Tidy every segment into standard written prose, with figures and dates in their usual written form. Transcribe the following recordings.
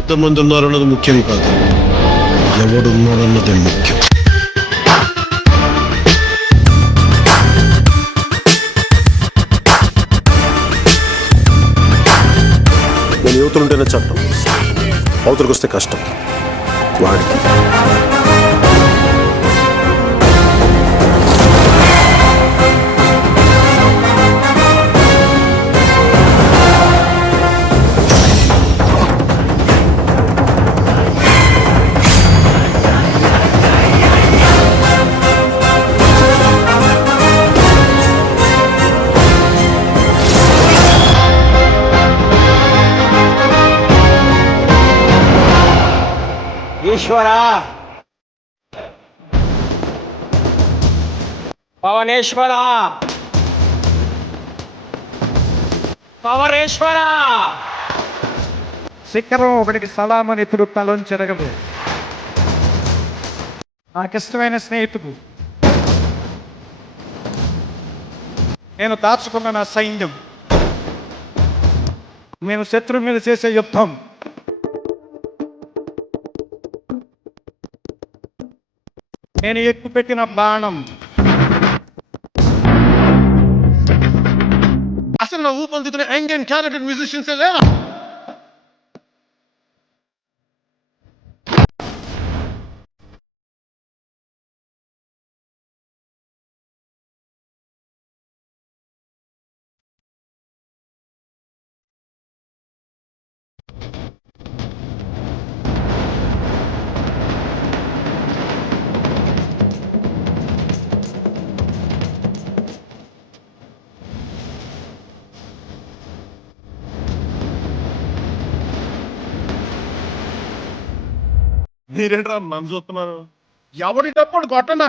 ఎంతమంది ఉన్నారన్నది ముఖ్యం కాదు, ఎవడున్నారన్నదే ముఖ్యం. నేను యువతులుంటేనే చట్టం, అవతలకు వస్తే కష్టం. వాడికి ఈశ్వరా, పవనేశ్వరా, పవనేశ్వరా. శిఖరం ఒకటికి సలామని ఇప్పుడు తలం చెరగదు. నాకిష్టమైన స్నేహితుడు, నేను దాచుకున్న నా సైన్యం, నేను శత్రువు మీద చేసే యుద్ధం, నేను ఎక్కుపెట్టిన బాణం. అసలు నా ఊపందుతున్న యంగ్ టాలెంటెడ్ మ్యూజిషియన్స్ లేరా? మీరేంట్రా నన్ను చూస్తున్నారు? ఎవరి తప్పుడు కొట్టనా?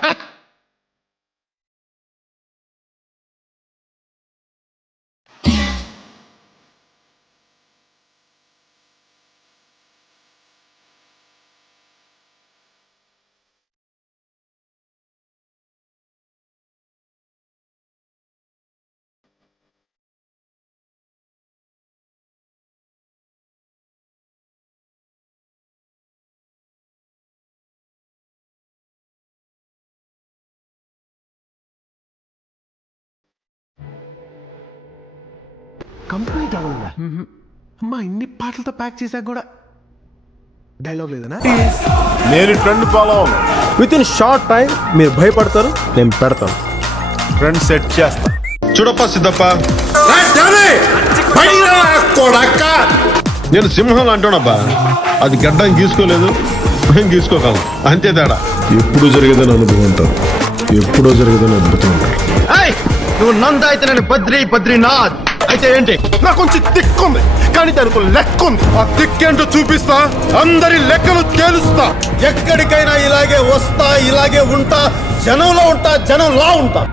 కంప్లీట్ అవ్వలేదా? అమ్మా, ఇన్ని పాటలతో ప్యాక్ చేశాక కూడా డైలాగ్ లేదనా? నేను ట్రెండ్ ఫాలో అవ్వను. విత్ ఇన్ షార్ట్ టైం మీరు భయపడతారు, నేను పెడతాను. ట్రెండ్ సెట్ చేస్తా. చూడప్ప సిద్ధప్ప, నేను సింహం అంటానబ్బా. అది గడ్డం గీసుకోలేదు, మేము గీసుకోగలం, అంతే తేడా. ఎప్పుడు జరిగేదని అనుభవం అంటారు, ఎప్పుడో జరిగేదని అద్భుతం అంటారు. నువ్వు నంద అయితే నేను బద్రీనాథ్ అయితే ఏంటి? నాకు కొంచెం దిక్కుంది, కానీ దానికి లెక్క ఉంది. ఆ దిక్కేంటో చూపిస్తా, అందరి లెక్కలు తేలుస్తా. ఎక్కడికైనా ఇలాగే వస్తా, ఇలాగే ఉంటా, జనంలో ఉంటా, జనంలా ఉంటా.